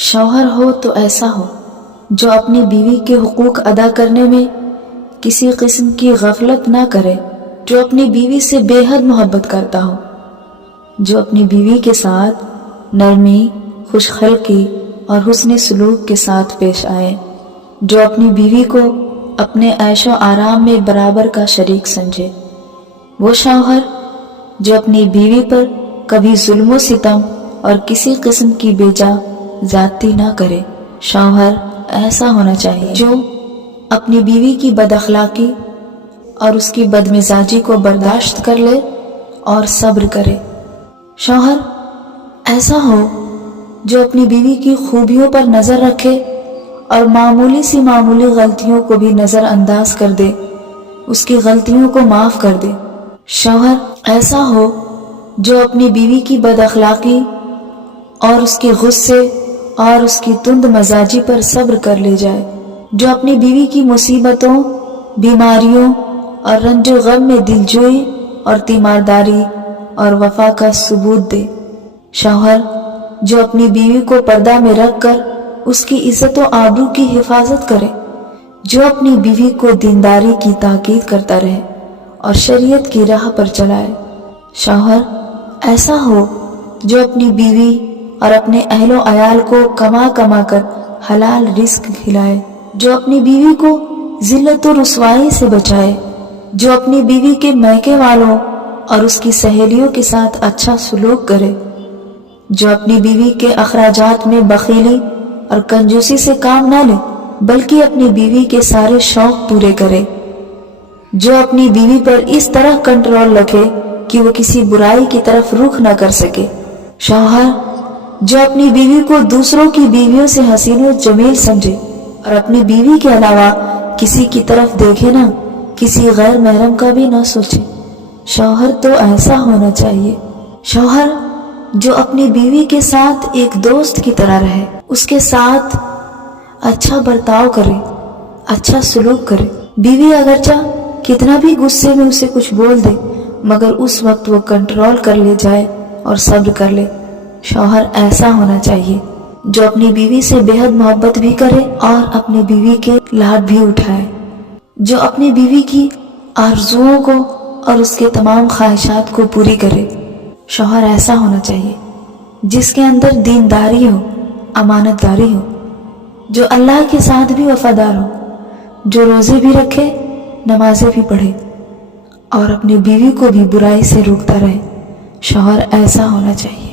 شوہر ہو تو ایسا ہو جو اپنی بیوی کے حقوق ادا کرنے میں کسی قسم کی غفلت نہ کرے، جو اپنی بیوی سے بے حد محبت کرتا ہو، جو اپنی بیوی کے ساتھ نرمی، خوش خلقی اور حسن سلوک کے ساتھ پیش آئے، جو اپنی بیوی کو اپنے عیش و آرام میں برابر کا شریک سمجھے، وہ شوہر جو اپنی بیوی پر کبھی ظلم و ستم اور کسی قسم کی بیجا زیادتی نہ کرے۔ شوہر ایسا ہونا چاہیے جو اپنی بیوی کی بد اخلاقی اور اس کی بد مزاجی کو برداشت کر لے اور صبر کرے۔ شوہر ایسا ہو جو اپنی بیوی کی خوبیوں پر نظر رکھے اور معمولی غلطیوں کو بھی نظر انداز کر دے، اس کی غلطیوں کو معاف کر دے۔ شوہر ایسا ہو جو اپنی بیوی کی بد اخلاقی اور اس کے غصے اور اس کی تند مزاجی پر صبر کر لے جائے، جو اپنی بیوی کی مصیبتوں، بیماریوں اور رنج و غم میں دلجوئی اور تیمارداری اور وفا کا ثبوت دے۔ شوہر جو اپنی بیوی کو پردہ میں رکھ کر اس کی عزت و آبرو کی حفاظت کرے، جو اپنی بیوی کو دینداری کی تاکید کرتا رہے اور شریعت کی راہ پر چلائے۔ شوہر ایسا ہو جو اپنی بیوی اور اپنے اہل و عیال کو کما کر حلال رزق کھلائے، جو اپنی بیوی کو ذلت و رسوائی سے بچائے، جو اپنی بیوی کے میکے والوں اور اس کی سہیلیوں کے ساتھ اچھا سلوک کرے، جو اپنی بیوی کے اخراجات میں بخیلی اور کنجوسی سے کام نہ لے بلکہ اپنی بیوی کے سارے شوق پورے کرے، جو اپنی بیوی پر اس طرح کنٹرول رکھے کہ وہ کسی برائی کی طرف رخ نہ کر سکے۔ شوہر جو اپنی بیوی کو دوسروں کی بیویوں سے حسین و جمیل سمجھے اور اپنی بیوی کے علاوہ کسی کی طرف دیکھے نہ، کسی غیر محرم کا بھی نہ سوچے۔ شوہر تو ایسا ہونا چاہیے۔ شوہر جو اپنی بیوی کے ساتھ ایک دوست کی طرح رہے، اس کے ساتھ اچھا برتاؤ کرے، اچھا سلوک کرے۔ بیوی اگرچہ کتنا بھی غصے میں اسے کچھ بول دے مگر اس وقت وہ کنٹرول کر لے جائے اور صبر کر لے۔ شوہر ایسا ہونا چاہیے جو اپنی بیوی سے بے حد محبت بھی کرے اور اپنی بیوی کے لاڈ بھی اٹھائے، جو اپنی بیوی کی آرزوؤں کو اور اس کے تمام خواہشات کو پوری کرے۔ شوہر ایسا ہونا چاہیے جس کے اندر دینداری ہو، امانت داری ہو، جو اللہ کے ساتھ بھی وفادار ہو، جو روزے بھی رکھے، نمازیں بھی پڑھے اور اپنی بیوی کو بھی برائی سے روکتا رہے۔ شوہر ایسا ہونا چاہیے۔